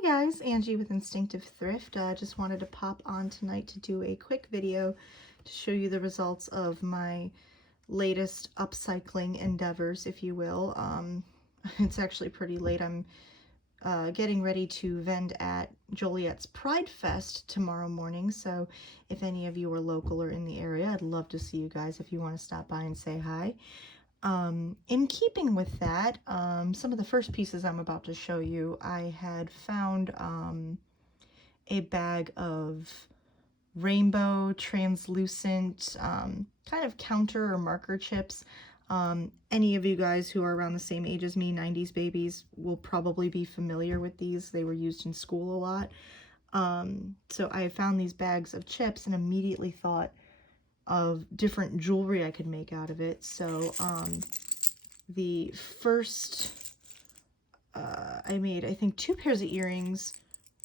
Hi guys, Angie with Instinctive Thrift. Just wanted to pop on tonight to do a quick video to show you the results of my latest upcycling endeavors, if you will. It's actually pretty late. I'm getting ready to vend at Joliet's Pride Fest tomorrow morning, so if any of you are local or in the area, I'd love to see you guys if you want to stop by and say hi. In keeping with that, some of the first pieces I'm about to show you, I had found a bag of rainbow translucent kind of counter or marker chips. Any of you guys who are around the same age as me, 90s babies, will probably be familiar with these. They were used in school a lot. So I found these bags of chips and immediately thought of different jewelry I could make out of it. So the first I made, I think, 2 pairs of earrings,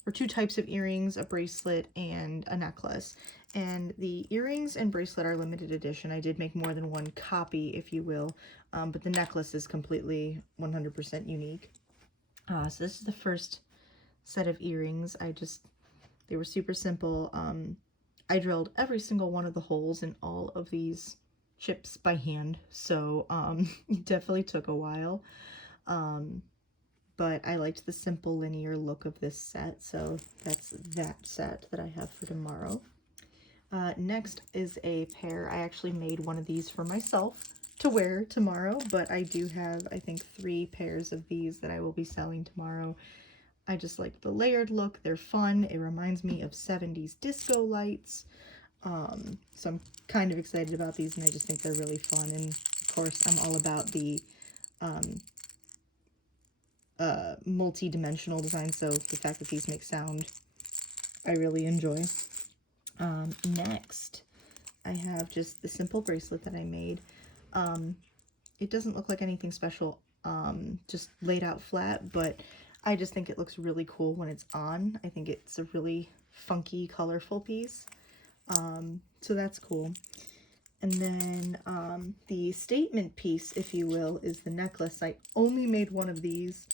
or 2 types of earrings, a bracelet and a necklace. And the earrings and bracelet are limited edition. I did make more than one copy, if you will, but the necklace is completely 100% unique. So this is the first set of earrings. They were super simple. I drilled every single one of the holes in all of these chips by hand, so it definitely took a while. But I liked the simple linear look of this set, so that's that set that I have for tomorrow. Next is a pair. I actually made one of these for myself to wear tomorrow, but I do have, I think, 3 pairs of these that I will be selling tomorrow. I just like the layered look. They're fun. It reminds me of 70s disco lights. So I'm kind of excited about these, and I just think they're really fun. And of course, I'm all about the multi-dimensional design, so the fact that these make sound, I really enjoy. Next, I have just the simple bracelet that I made. It doesn't look like anything special, just laid out flat, but I just think it looks really cool when it's on. I think it's a really funky, colorful piece. So that's cool. And then the statement piece, if you will, is the necklace. I only made one of these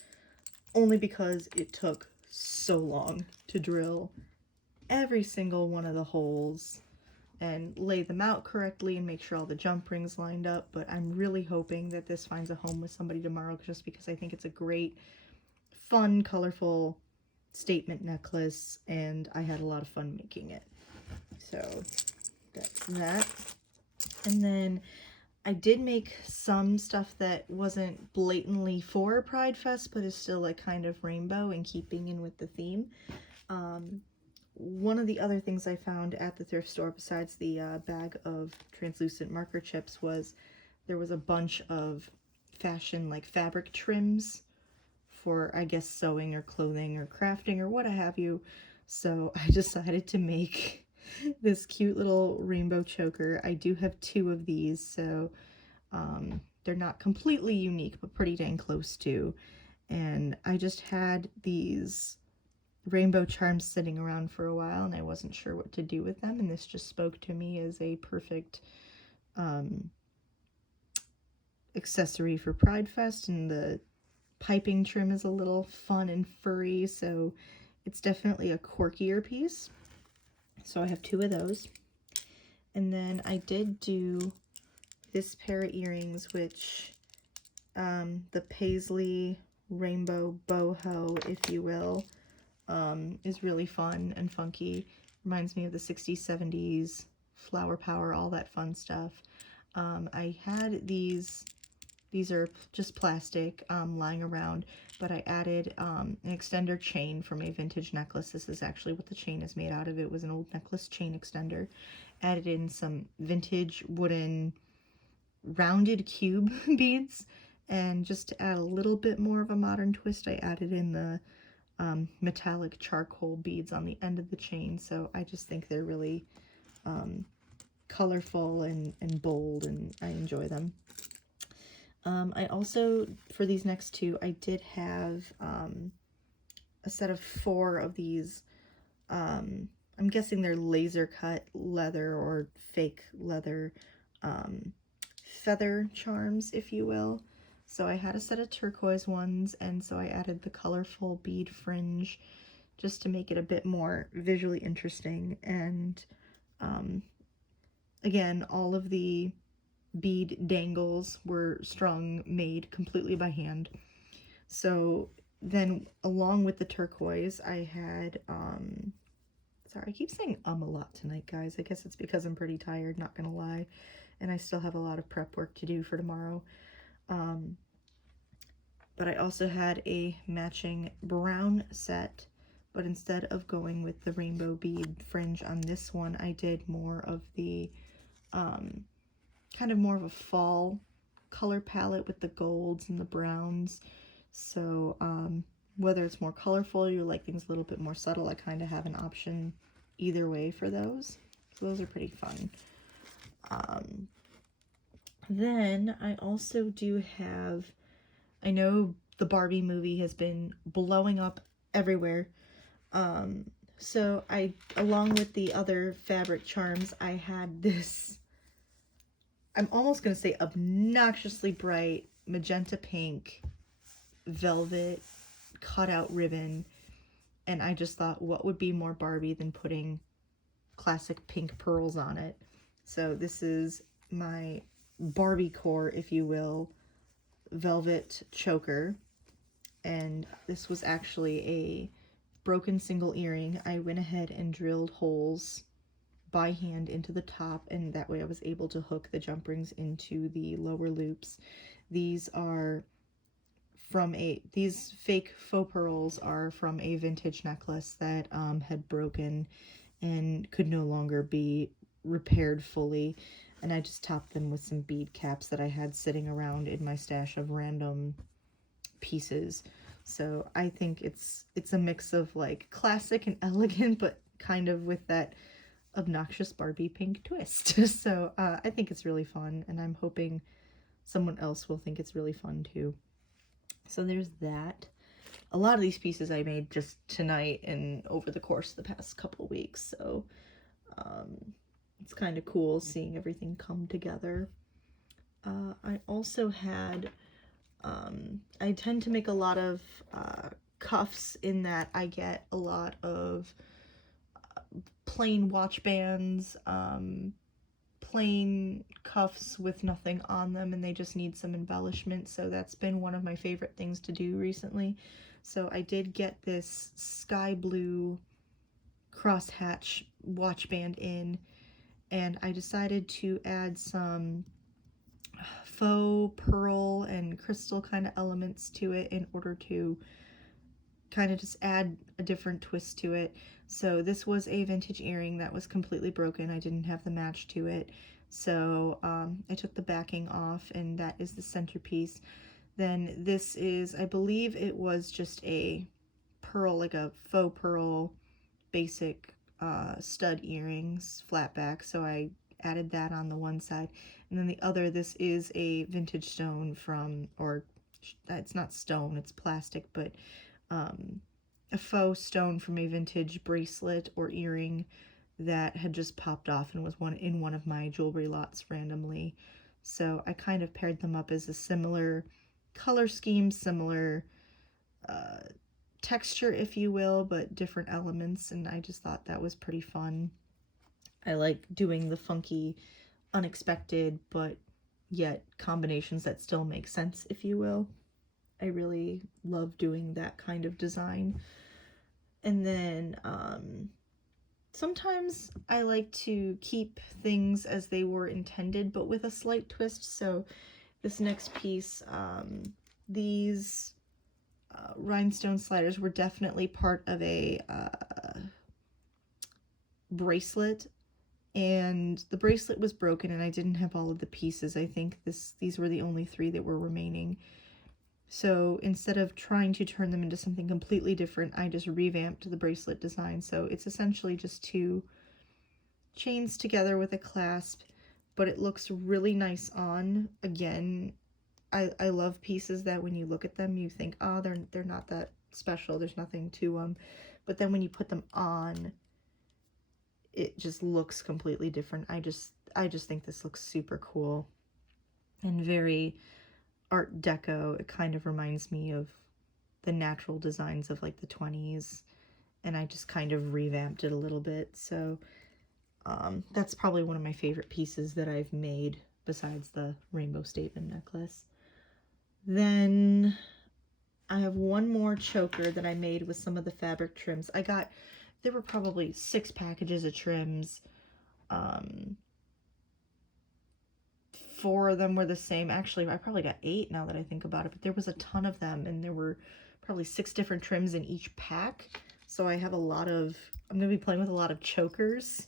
only because it took so long to drill every single one of the holes and lay them out correctly and make sure all the jump rings lined up. But I'm really hoping that this finds a home with somebody tomorrow, just because I think it's a great, fun, colorful statement necklace, and I had a lot of fun making it. So that's that. And then I did make some stuff that wasn't blatantly for Pride Fest, but is still like kind of rainbow and keeping in with the theme. One of the other things I found at the thrift store, besides the bag of translucent marker chips, was there was a bunch of fashion like fabric trims for, I guess, sewing or clothing or crafting or what have you. So I decided to make this cute little rainbow choker. I do have 2 of these, so they're not completely unique, but pretty dang close to. And I just had these rainbow charms sitting around for a while, and I wasn't sure what to do with them, and this just spoke to me as a perfect accessory for Pride Fest. And the piping trim is a little fun and furry, so it's definitely a quirkier piece. So I have 2 of those. And then I did do this pair of earrings, which the paisley rainbow boho, if you will, is really fun and funky. Reminds me of the 60s, 70s, flower power, all that fun stuff. I had these are just plastic lying around, but I added an extender chain from a vintage necklace. This is actually what the chain is made out of. It was an old necklace chain extender. Added in some vintage wooden rounded cube beads, and just to add a little bit more of a modern twist, I added in the metallic charcoal beads on the end of the chain. So I just think they're really colorful and bold, and I enjoy them. I also, for these next 2, I did have a set of 4 of these, I'm guessing they're laser cut leather or fake leather feather charms, if you will. So I had a set of turquoise ones, and so I added the colorful bead fringe just to make it a bit more visually interesting. And again, all of the bead dangles were made completely by hand. So then along with the turquoise, I had, sorry, I keep saying a lot tonight, guys. I guess it's because I'm pretty tired, not gonna lie. And I still have a lot of prep work to do for tomorrow. But I also had a matching brown set, but instead of going with the rainbow bead fringe on this one, I did more of the, kind of more of a fall color palette with the golds and the browns. So whether it's more colorful, you like things a little bit more subtle, I kind of have an option either way for those. So those are pretty fun. Then I also do have, I know the Barbie movie has been blowing up everywhere. So I, along with the other fabric charms, I had this, I'm almost going to say obnoxiously bright magenta pink velvet cutout ribbon. And I just thought, what would be more Barbie than putting classic pink pearls on it? So this is my Barbie core, if you will, velvet choker. And this was actually a broken single earring. I went ahead and drilled holes by hand into the top, and that way I was able to hook the jump rings into the lower loops. These are from these fake faux pearls are from a vintage necklace that had broken and could no longer be repaired fully, and I just topped them with some bead caps that I had sitting around in my stash of random pieces. So I think it's a mix of like classic and elegant, but kind of with that obnoxious Barbie pink twist. So I think it's really fun, and I'm hoping someone else will think it's really fun too. So there's that. A lot of these pieces I made just tonight and over the course of the past couple weeks, so it's kind of cool seeing everything come together. I also had, I tend to make a lot of cuffs in that I get a lot of plain watch bands, plain cuffs with nothing on them, and they just need some embellishment. So that's been one of my favorite things to do recently. So I did get this sky blue crosshatch watch band in, and I decided to add some faux pearl and crystal kind of elements to it in order to kind of just add a different twist to it. So this was a vintage earring that was completely broken. I didn't have the match to it. So I took the backing off, and that is the centerpiece. Then this is, I believe it was just a pearl, like a faux pearl basic stud earrings, flat back. So I added that on the one side. And then the other, this is a vintage stone from, or it's not stone, it's plastic, but a faux stone from a vintage bracelet or earring that had just popped off and was in one of my jewelry lots randomly. So I kind of paired them up as a similar color scheme, similar texture, if you will, but different elements, and I just thought that was pretty fun. I like doing the funky, unexpected, but yet combinations that still make sense, if you will. I really love doing that kind of design. And then sometimes I like to keep things as they were intended, but with a slight twist. So this next piece, these rhinestone sliders were definitely part of a bracelet, and the bracelet was broken and I didn't have all of the pieces. I think these were the only 3 that were remaining. So instead of trying to turn them into something completely different, I just revamped the bracelet design. So it's essentially just 2 chains together with a clasp, but it looks really nice on. Again, I love pieces that when you look at them, you think, oh, they're not that special. There's nothing to them. But then when you put them on, it just looks completely different. I just think this looks super cool and very Art Deco. It kind of reminds me of the natural designs of like the 20s and I just kind of revamped it a little bit. So that's probably one of my favorite pieces that I've made besides the rainbow statement necklace. Then I have one more choker that I made with some of the fabric trims. There were probably 6 packages of trims. 4 of them were the same. Actually, I probably got 8 now that I think about it, but there was a ton of them, and there were probably 6 different trims in each pack. So I'm going to be playing with a lot of chokers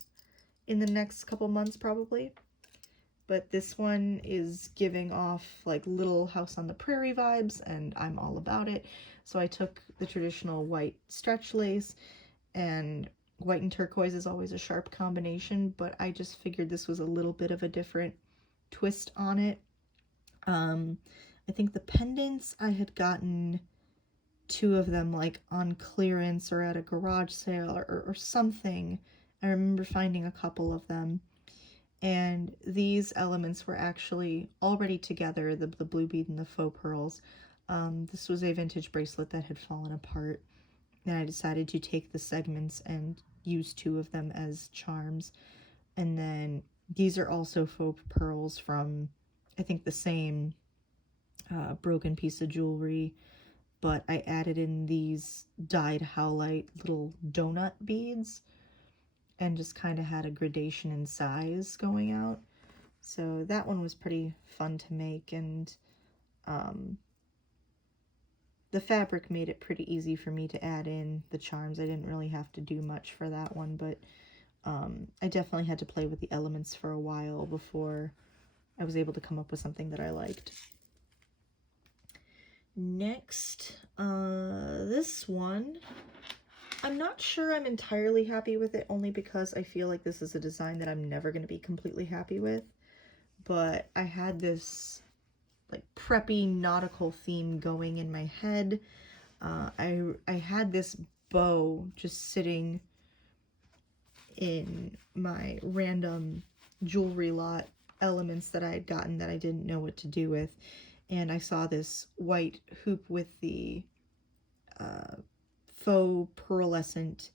in the next couple months probably. But this one is giving off like Little House on the Prairie vibes, and I'm all about it. So I took the traditional white stretch lace, and white and turquoise is always a sharp combination, but I just figured this was a little bit of a different twist on it. I think the pendants, I had gotten 2 of them like on clearance or at a garage sale or something. I remember finding a couple of them. And these elements were actually already together, the blue bead and the faux pearls. This was a vintage bracelet that had fallen apart, and I decided to take the segments and use 2 of them as charms. And then these are also faux pearls from, I think, the same broken piece of jewelry, but I added in these dyed howlite little donut beads and just kind of had a gradation in size going out. So that one was pretty fun to make, and the fabric made it pretty easy for me to add in the charms. I didn't really have to do much for that one, but I definitely had to play with the elements for a while before I was able to come up with something that I liked. Next, this one, I'm not sure I'm entirely happy with it, only because I feel like this is a design that I'm never going to be completely happy with. But I had this like preppy nautical theme going in my head. I had this bow just sitting in my random jewelry lot elements that I had gotten that I didn't know what to do with. And I saw this white hoop with the faux pearlescent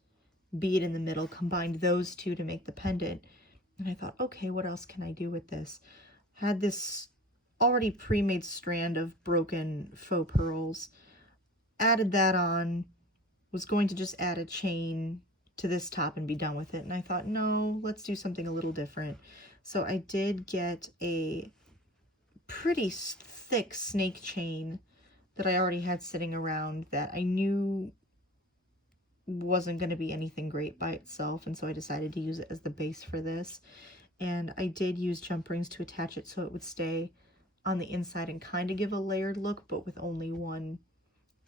bead in the middle, combined those 2 to make the pendant. And I thought, okay, what else can I do with this? Had this already pre-made strand of broken faux pearls, added that on, was going to just add a chain to this top and be done with it. And I thought, no, let's do something a little different. So I did get a pretty thick snake chain that I already had sitting around that I knew wasn't going to be anything great by itself, and so I decided to use it as the base for this. And I did use jump rings to attach it so it would stay on the inside and kind of give a layered look, but with only one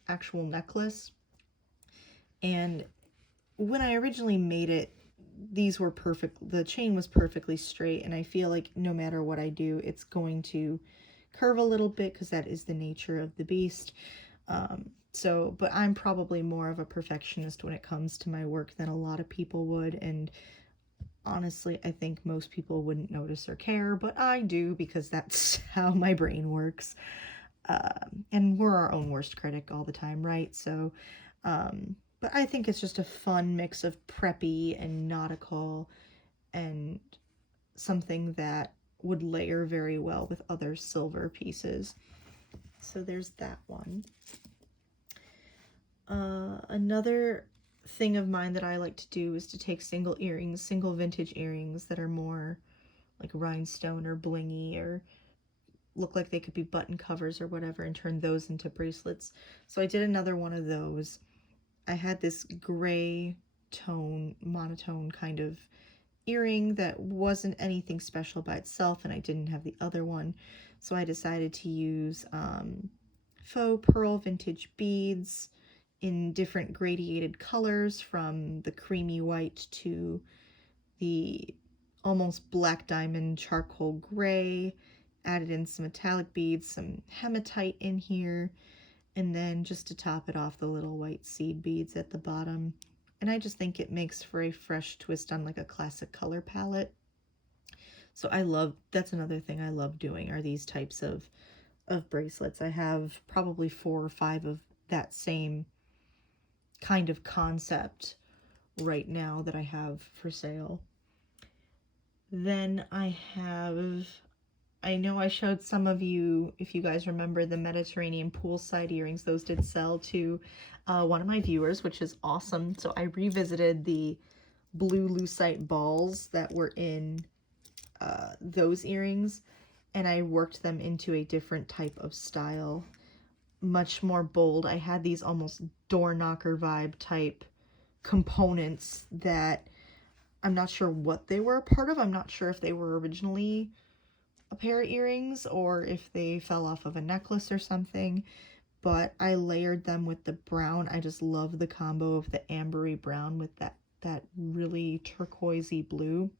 actual necklace. And when I originally made it, these were perfect. The chain was perfectly straight, and I feel like no matter what I do, it's going to curve a little bit because that is the nature of the beast. But I'm probably more of a perfectionist when it comes to my work than a lot of people would, and honestly, I think most people wouldn't notice or care, but I do because that's how my brain works. And we're our own worst critic all the time, right? So, but I think it's just a fun mix of preppy and nautical and something that would layer very well with other silver pieces. So there's that one. Another thing of mine that I like to do is to take single vintage earrings that are more like rhinestone or blingy or look like they could be button covers or whatever, and turn those into bracelets. So I did another one of those. I had this gray tone, monotone kind of earring that wasn't anything special by itself, and I didn't have the other one, so I decided to use faux pearl vintage beads in different gradiated colors, from the creamy white to the almost black diamond charcoal gray. Added in some metallic beads, some hematite in here, and then just to top it off, the little white seed beads at the bottom. And I just think it makes for a fresh twist on like a classic color palette. So that's another thing I love doing, are these types of bracelets. I have probably 4 or 5 of that same kind of concept right now that I have for sale. Then I know I showed some of you, if you guys remember, the Mediterranean poolside earrings. Those did sell to one of my viewers, which is awesome. So I revisited the blue lucite balls that were in those earrings, and I worked them into a different type of style, much more bold. I had these almost door knocker vibe type components that I'm not sure what they were a part of. I'm not sure if they were originally a pair of earrings or if they fell off of a necklace or something, but I layered them with the brown. I just love the combo of the ambery brown with that really turquoisey blue,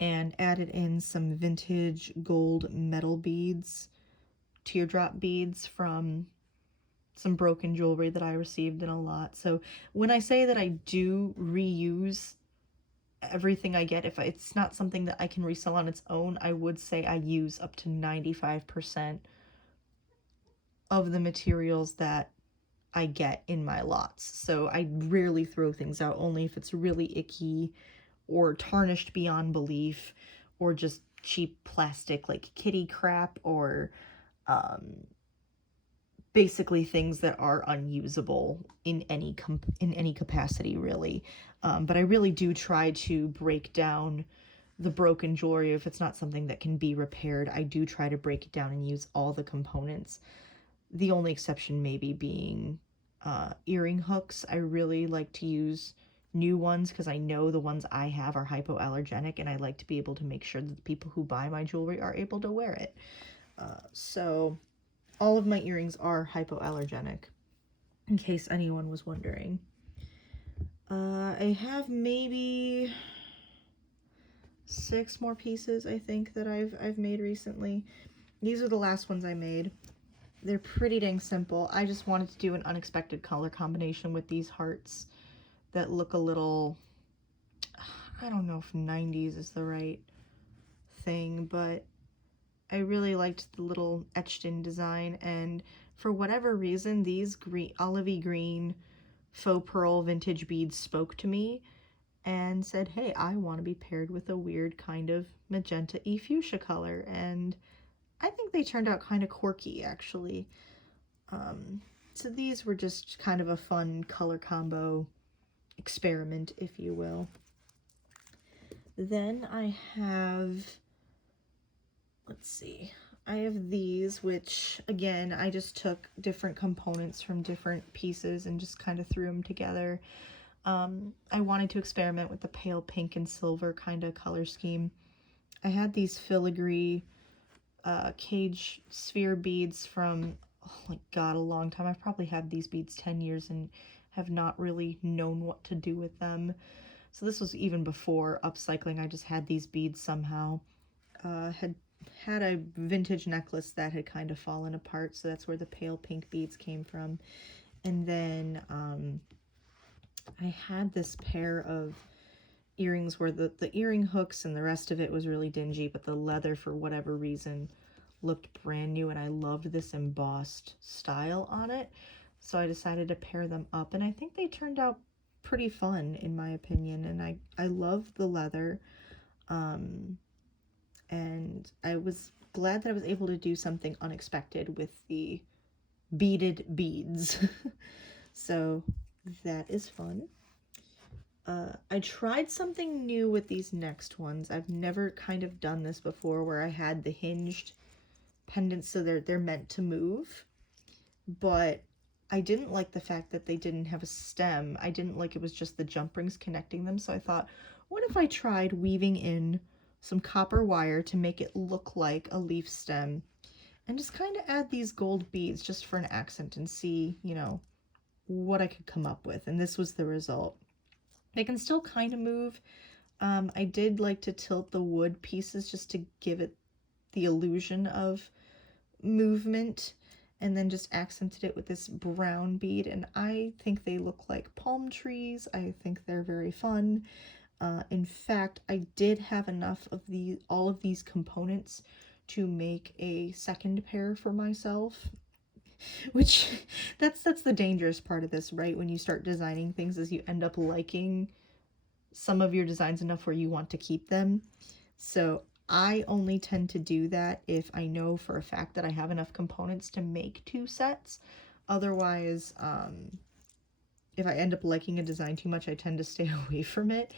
and added in some vintage gold metal beads, teardrop beads from some broken jewelry that I received in a lot. So when I say that I do reuse everything I get, if it's not something that I can resell on its own, I would say I use up to 95% of the materials that I get in my lots. So I rarely throw things out, only if it's really icky or tarnished beyond belief, or just cheap plastic like kitty crap, or basically things that are unusable in any capacity, really. But I really do try to break down the broken jewelry. If it's not something that can be repaired, I do try to break it down and use all the components. The only exception maybe being earring hooks. I really like to use new ones because I know the ones I have are hypoallergenic, and I like to be able to make sure that the people who buy my jewelry are able to wear it. So all of my earrings are hypoallergenic, in case anyone was wondering. I have maybe 6 more pieces, I think, that I've made recently. These are the last ones I made. They're pretty dang simple. I just wanted to do an unexpected color combination with these hearts that look a little, I don't know if 90s is the right thing, but I really liked the little etched in design, and for whatever reason, these olivey green faux pearl vintage beads spoke to me and said, hey, I want to be paired with a weird kind of magenta-y fuchsia color, and I think they turned out kind of quirky, actually. So these were just kind of a fun color combo experiment, if you will. Then I have, let's see, I have these, which again, I just took different components from different pieces and just kind of threw them together. I wanted to experiment with the pale pink and silver kind of color scheme. I had these filigree cage sphere beads from, oh my god, a long time. I've probably had these beads 10 years and have not really known what to do with them. So this was even before upcycling. I just had these beads somehow. Had a vintage necklace that had kind of fallen apart, so that's where the pale pink beads came from. And then I had this pair of earrings where the earring hooks and the rest of it was really dingy, but the leather, for whatever reason, looked brand new, and I loved this embossed style on it. So I decided to pair them up, and I think they turned out pretty fun, in my opinion. And I love the leather. And I was glad that I was able to do something unexpected with the beaded beads. So that is fun. I tried something new with these next ones. I've never kind of done this before, where I had the hinged pendants, so they're meant to move, but I didn't like the fact that they didn't have a stem. I didn't like it was just the jump rings connecting them, so I thought, what if I tried weaving in some copper wire to make it look like a leaf stem, and just kind of add these gold beads just for an accent and see, you know, what I could come up with. And this was the result. They can still kind of move. I did like to tilt the wood pieces just to give it the illusion of movement, and then just accented it with this brown bead, and I think they look like palm trees. I think they're very fun. In fact, I did have enough of all of these components to make a second pair for myself. which that's the dangerous part of this, right? When you start designing things, is you end up liking some of your designs enough where you want to keep them. So I only tend to do that if I know for a fact that I have enough components to make 2 sets. Otherwise, if I end up liking a design too much, I tend to stay away from it.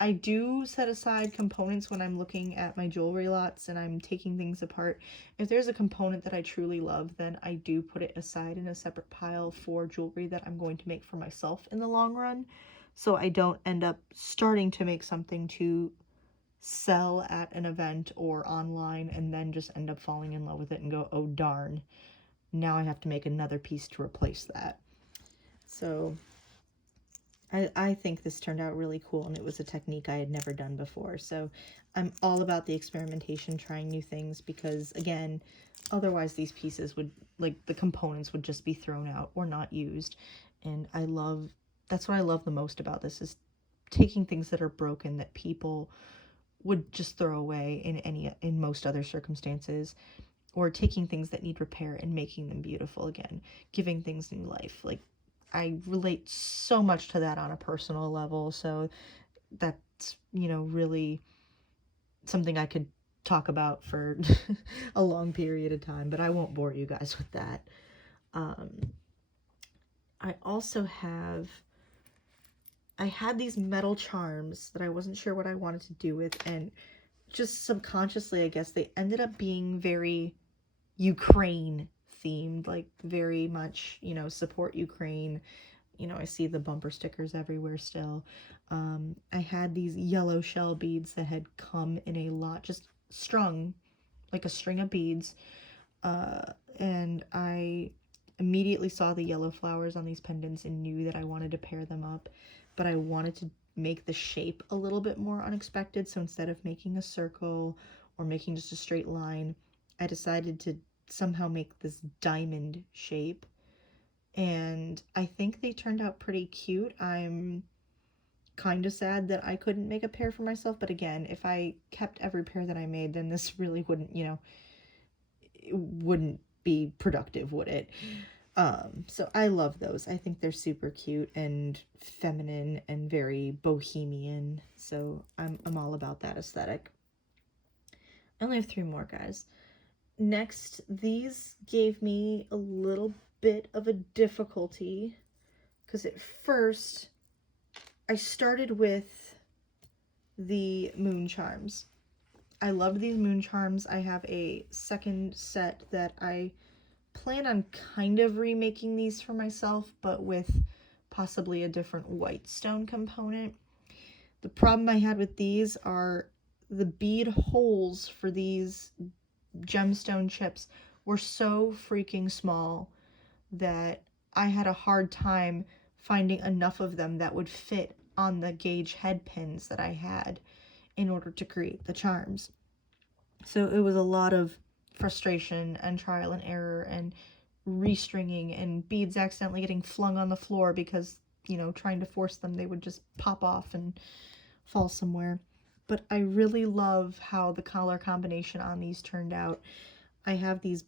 I do set aside components when I'm looking at my jewelry lots and I'm taking things apart. If there's a component that I truly love, then I do put it aside in a separate pile for jewelry that I'm going to make for myself in the long run. So I don't end up starting to make something to sell at an event or online and then just end up falling in love with it and go, oh darn, now I have to make another piece to replace that. So I think this turned out really cool, and it was a technique I had never done before. So I'm all about the experimentation, trying new things, because again, otherwise these pieces would, like, the components would just be thrown out or not used. And that's what I love the most about this, is taking things that are broken that people would just throw away in most other circumstances, or taking things that need repair and making them beautiful again, giving things new life. Like, I relate so much to that on a personal level, so that's, really something I could talk about for a long period of time, but I won't bore you guys with that. I also I had these metal charms that I wasn't sure what I wanted to do with, and just subconsciously, I guess, they ended up being very Ukraine themed, like very much, support Ukraine. I see the bumper stickers everywhere still. I had these yellow shell beads that had come in a lot, just strung like a string of beads. And I immediately saw the yellow flowers on these pendants and knew that I wanted to pair them up, but I wanted to make the shape a little bit more unexpected. So instead of making a circle or making just a straight line, I decided to somehow make this diamond shape, and I think they turned out pretty cute. I'm kind of sad that I couldn't make a pair for myself, but again, if I kept every pair that I made, then this really wouldn't, it wouldn't be productive, would it? So I love those. I think they're super cute and feminine and very bohemian. So I'm all about that aesthetic. I only have 3 more, guys. Next, these gave me a little bit of a difficulty, because at first I started with the moon charms. I love these moon charms. I have a second set that I plan on kind of remaking these for myself, but with possibly a different white stone component. The problem I had with these are the bead holes for these gemstone chips were so freaking small that I had a hard time finding enough of them that would fit on the gauge head pins that I had in order to create the charms. So it was a lot of frustration and trial and error and restringing and beads accidentally getting flung on the floor because, trying to force them, they would just pop off and fall somewhere. But I really love how the color combination on these turned out. I have these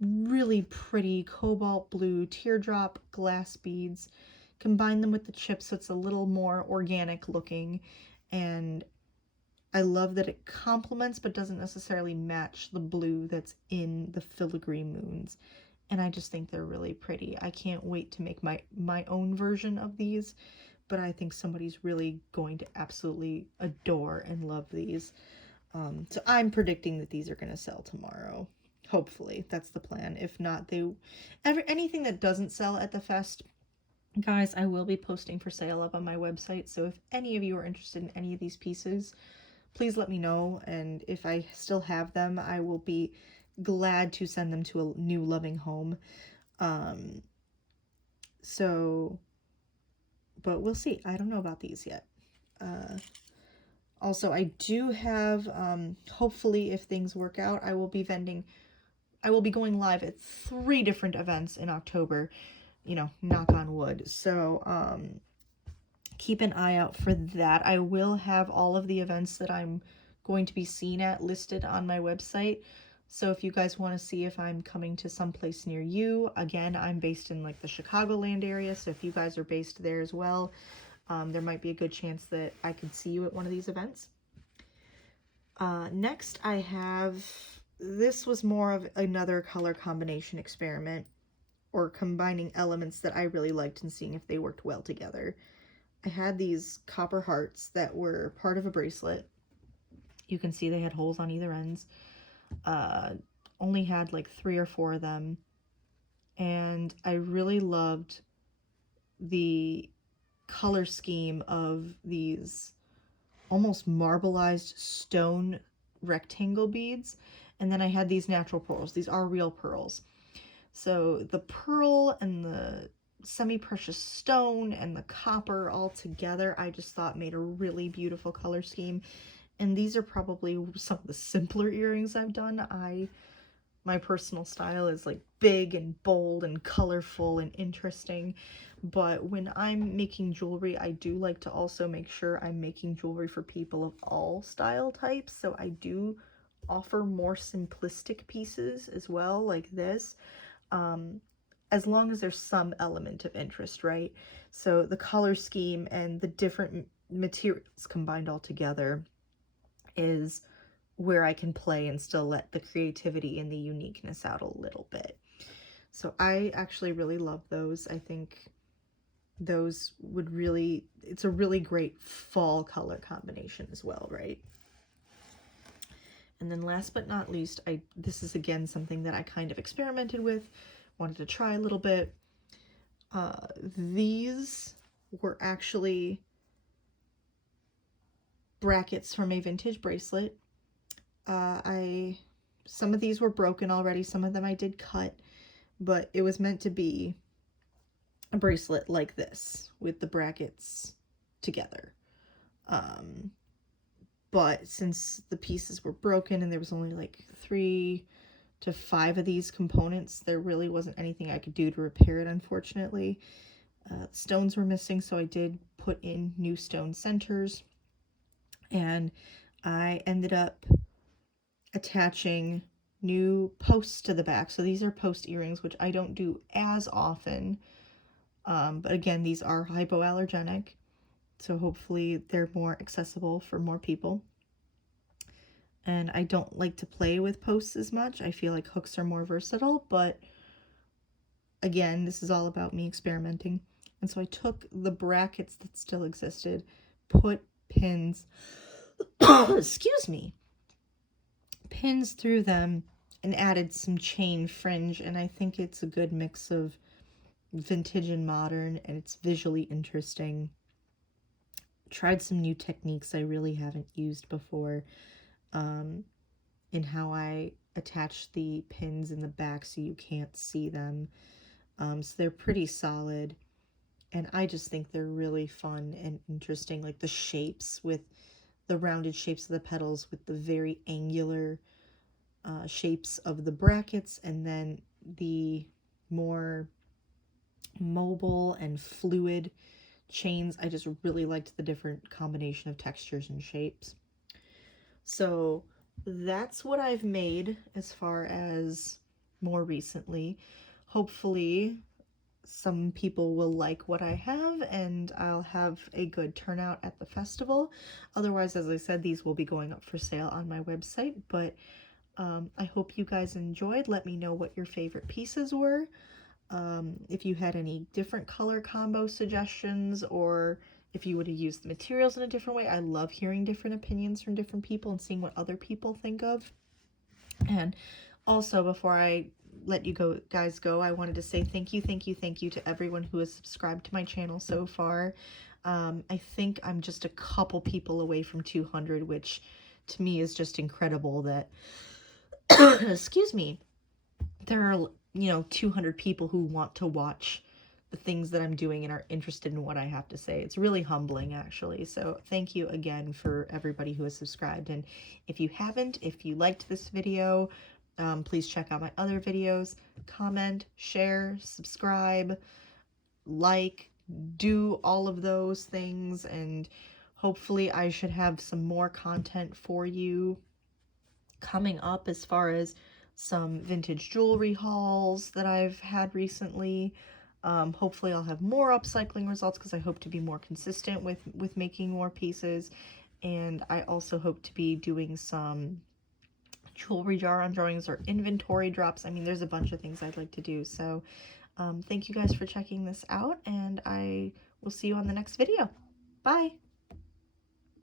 really pretty cobalt blue teardrop glass beads, combine them with the chips so it's a little more organic looking, and I love that it complements but doesn't necessarily match the blue that's in the filigree moons, and I just think they're really pretty. I can't wait to make my own version of these, but I think somebody's really going to absolutely adore and love these. So I'm predicting that these are going to sell tomorrow. Hopefully, that's the plan. If not, anything that doesn't sell at the fest, guys, I will be posting for sale up on my website. So if any of you are interested in any of these pieces, please let me know. And if I still have them, I will be glad to send them to a new loving home. But we'll see. I don't know about these yet. Also, I do have, hopefully, if things work out, I will be going live at 3 different events in October, knock on wood. So, keep an eye out for that. I will have all of the events that I'm going to be seen at listed on my website. So if you guys want to see if I'm coming to someplace near you, again, I'm based in like the Chicagoland area. So if you guys are based there as well, there might be a good chance that I could see you at one of these events. Next I have, this was more of another color combination experiment, or combining elements that I really liked and seeing if they worked well together. I had these copper hearts that were part of a bracelet. You can see they had holes on either ends. Only had like 3 or 4 of them. And I really loved the color scheme of these almost marbleized stone rectangle beads. And then I had these natural pearls. These are real pearls. So the pearl and the semi-precious stone and the copper all together, I just thought made a really beautiful color scheme. And these are probably some of the simpler earrings I've done. My personal style is like big and bold and colorful and interesting. But when I'm making jewelry, I do like to also make sure I'm making jewelry for people of all style types. So I do offer more simplistic pieces as well, like this. As long as there's some element of interest, right? So the color scheme and the different materials combined all together is where I can play and still let the creativity and the uniqueness out a little bit. So I actually really love those. I think those would really, it's a really great fall color combination as well, right? And then last but not least, this is again something that I kind of experimented with, wanted to try a little bit. These were actually brackets from a vintage bracelet. Some of these were broken already, some of them I did cut, but it was meant to be a bracelet like this with the brackets together. But since the pieces were broken and there was only like 3 to 5 of these components, there really wasn't anything I could do to repair it, unfortunately. Stones were missing, so I did put in new stone centers, and I ended up attaching new posts to the back. So these are post earrings, which I don't do as often, but again, these are hypoallergenic, so hopefully they're more accessible for more people. And I don't like to play with posts as much. I feel like hooks are more versatile, but again, this is all about me experimenting. And so I took the brackets that still existed, put pins, excuse me, pins through them, and added some chain fringe. And I think it's a good mix of vintage and modern, and it's visually interesting. Tried some new techniques I really haven't used before in how I attach the pins in the back so you can't see them. So they're pretty solid, and I just think they're really fun and interesting, like the shapes with the rounded shapes of the petals with the very angular shapes of the brackets, and then the more mobile and fluid chains. I just really liked the different combination of textures and shapes. So that's what I've made as far as more recently. Hopefully some people will like what I have, and I'll have a good turnout at the festival. Otherwise, as I said, these will be going up for sale on my website, but I hope you guys enjoyed. Let me know what your favorite pieces were. If you had any different color combo suggestions, or if you would have used the materials in a different way. I love hearing different opinions from different people and seeing what other people think of. And also, before I let you guys go, I wanted to say thank you to everyone who has subscribed to my channel so far. I think I'm just a couple people away from 200, which to me is just incredible that, excuse me, there are, 200 people who want to watch the things that I'm doing and are interested in what I have to say. It's really humbling, actually. So thank you again for everybody who has subscribed. And if you haven't, if you liked this video, please check out my other videos, comment, share, subscribe, like, do all of those things, and hopefully I should have some more content for you coming up as far as some vintage jewelry hauls that I've had recently. Hopefully I'll have more upcycling results because I hope to be more consistent with making more pieces. And I also hope to be doing some jewelry jar on drawings or inventory drops. I mean, there's a bunch of things I'd like to do. So thank you guys for checking this out, and I will see you on the next video. Bye!